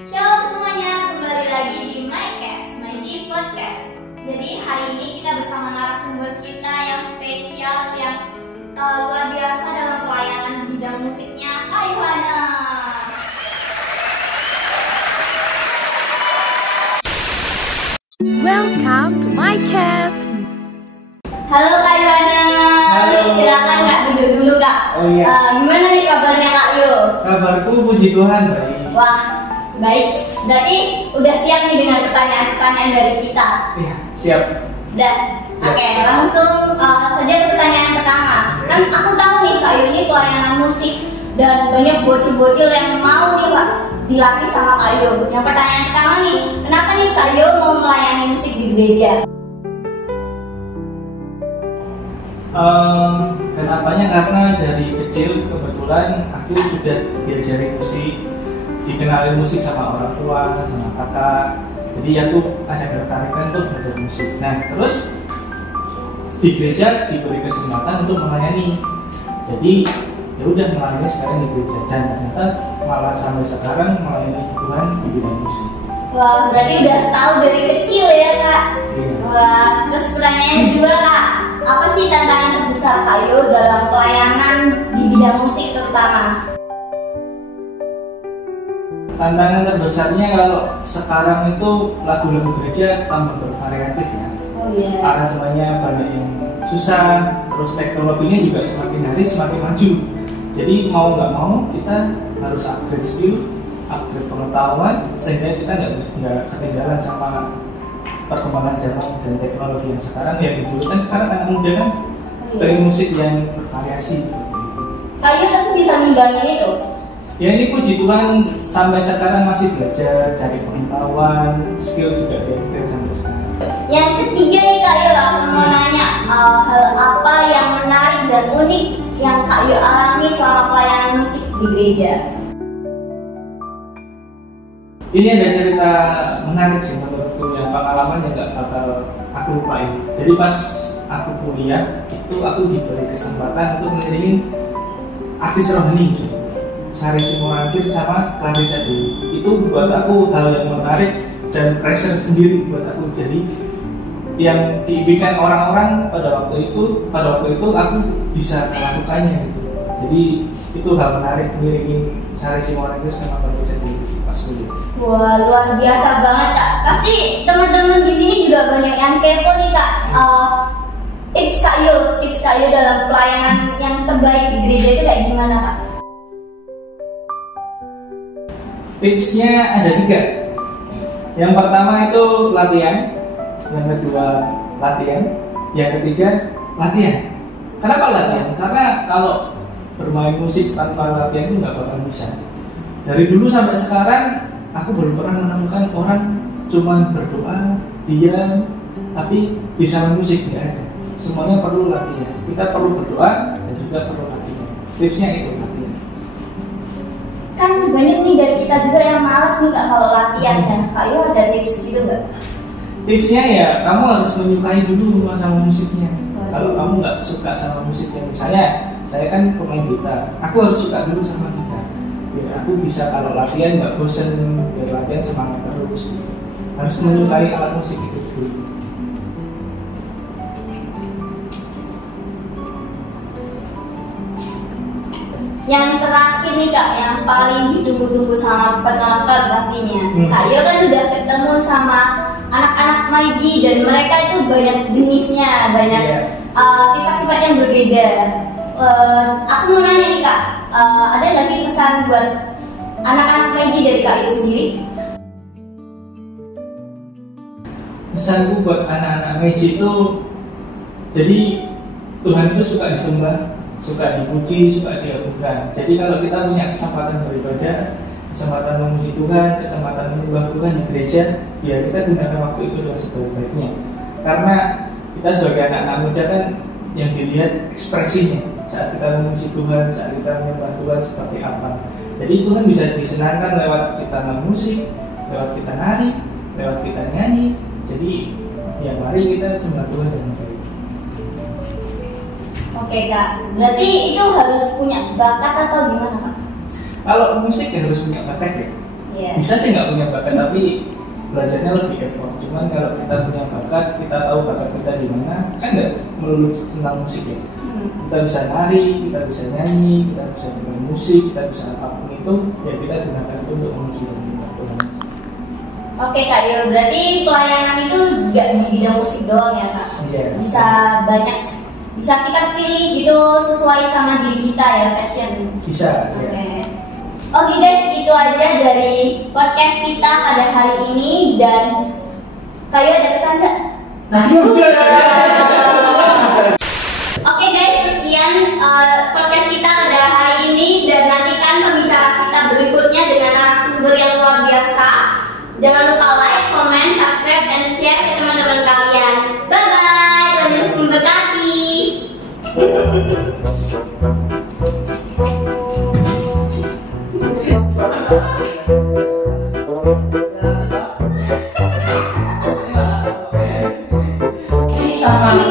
Shalom semuanya, kembali lagi di MyCast, My G Podcast. Jadi hari ini kita bersama narasumber kita yang spesial, yang luar biasa dalam pelayanan di bidang musiknya, Kak Yohanes. Welcome to MyCast. Halo Kak Yohanes. Halo. Silakan Kak, duduk dulu Kak. Oh iya. Gimana nih kabarnya Kak Yo? Kabarku puji Tuhan baik. Wah, baik. Berarti udah siap nih dengan pertanyaan-pertanyaan dari kita. Iya, siap. Udah. Oke, langsung saja ke pertanyaan pertama. Kan aku tahu nih Kak Yo ini pelayanan musik dan banyak bocil-bocil yang mau nih Kak dilatih sama Kak Yo. Yang pertanyaan pertama nih, kenapa nih Kak Yo mau melayani musik di gereja? Kenapanya? Karena dari kecil kebetulan aku sudah diajari musik, dikenalin musik sama orang tua, sama kakak. Jadi aku ada ketertarikan untuk belajar musik. Nah, terus di gereja diberi kesempatan untuk melayani. Jadi ya udah melayani sekarang di gereja, dan ternyata malah sampai sekarang melayani Tuhan di bidang musik. Wah, berarti udah tahu dari kecil ya Kak. Iya. Wah, terus pertanyaan kedua Kak, apa sih tantangan terbesar Kak Yo dalam pelayanan di bidang musik terutama? Tantangan terbesarnya kalau sekarang itu lagu-lagu gereja tambah bervariatif ya. Oh iya. Aransemennya banyak yang susah, terus teknologinya juga semakin hari semakin maju. Jadi mau nggak mau kita harus upgrade skill, upgrade pengetahuan, sehingga kita nggak ketinggalan sama perkembangan zaman dan teknologi yang sekarang. Yang dulu kan sekarang anak muda kan pengen musik yang bervariasi. Kak Yo tapi bisa ngimbangin itu? Ya ini puji Tuhan sampai sekarang masih belajar cari pengetahuan, skill juga diupgrade sampai sekarang. Yang ketiga nih Kak Yo, aku mau nanya hal apa yang menarik dan unik yang Kak Yo alami selama pelayanan musik di gereja? Ini ada cerita menarik sih menurutku, yang pengalaman yang gak bakal aku lupain. Jadi pas aku kuliah itu aku diberi kesempatan untuk mengiringi artis rohani, Sari Simorangkir sama Clarissa Dewi. Itu buat aku hal yang menarik dan pressure sendiri buat aku. Jadi yang diimpikan orang-orang pada waktu itu aku bisa melakukannya gitu. Jadi itu hal menarik mengiringi Sari Simorangkir sama Clarissa Dewi pas kuliah. Wah, luar biasa banget Kak. Pasti teman-teman di sini juga banyak yang kepo nih Kak. Tips Kak Yo dalam pelayanan yang terbaik di gereja itu kayak gimana Kak? Tipsnya ada 3. Yang pertama itu latihan, yang kedua latihan, yang ketiga latihan. Kenapa latihan? Karena kalau bermain musik tanpa latihan itu nggak bakal bisa. Dari dulu sampai sekarang aku belum pernah menemukan orang cuma berdoa, diam, tapi bisa main musik, tidak ada. Semuanya perlu latihan. Kita perlu berdoa dan juga perlu latihan. Tipsnya itu latihan. Kan banyak nih dari kita juga yang malas nih Kak kalau latihan, dan Kak Yo ada tips gitu nggak? Tipsnya ya kamu harus menyukai dulu sama musiknya. Kalau kamu nggak suka sama musiknya, misalnya saya kan pemain gitar, aku harus suka dulu sama gitar. Biar aku bisa kalau latihan nggak bosen, biar latihan semangat terus. Harus menyukai alat musik itu dulu. Yang terakhir nih Kak, yang paling ditunggu-tunggu sama penonton pastinya. Kak Yo kan udah ketemu sama anak-anak Maiji dan mereka itu banyak jenisnya, banyak sifat-sifat yang berbeda. Aku mau nanya nih Kak, ada nggak sih pesan buat anak-anak Maiji dari Kak Yo sendiri? Pesanku buat anak-anak Maiji itu, jadi Tuhan itu suka disembah, suka dipuji, suka diagungkan. Jadi kalau kita punya kesempatan beribadah, kesempatan memuji Tuhan, kesempatan menyembah Tuhan di gereja, ya kita gunakan waktu itu dengan sebaik-baiknya. Karena kita sebagai anak-anak muda kan yang dilihat ekspresinya saat kita memuji Tuhan, saat kita menyembah Tuhan seperti apa. Jadi Tuhan bisa disenangkan lewat kita main musik, lewat kita nari, lewat kita nyanyi. Jadi ya mari kita sembah Tuhan dengan baik. Oke Kak, berarti itu harus punya bakat atau gimana Kak? Kalau musik ya harus punya bakat ya. Iya. Bisa sih nggak punya bakat tapi belajarnya lebih effort. Cuman kalau kita punya bakat, kita tahu bakat kita di mana, kan nggak melulu tentang musik ya. Kita bisa nari, kita bisa nyanyi, kita bisa bermain musik, kita bisa apapun itu, ya kita gunakan itu untuk memuji Tuhan. Oke Kak Yo, berarti pelayanan itu nggak di bidang musik doang ya Kak? Iya. Bisa banyak, bisa kita pilih gitu sesuai sama diri kita ya, passion. Bisa. Oke. Ya. Oke guys, itu aja dari podcast kita pada hari ini, dan Kak Yo ada pesan nggak? Oke guys, sekian podcast kita pada hari ini, dan nantikan pembicaraan kita berikutnya dengan narasumber yang luar biasa. Jangan lupa like, comment, subscribe, dan share ke teman-teman kalian. Bye bye, Tuhan Yesus memberkati. Ini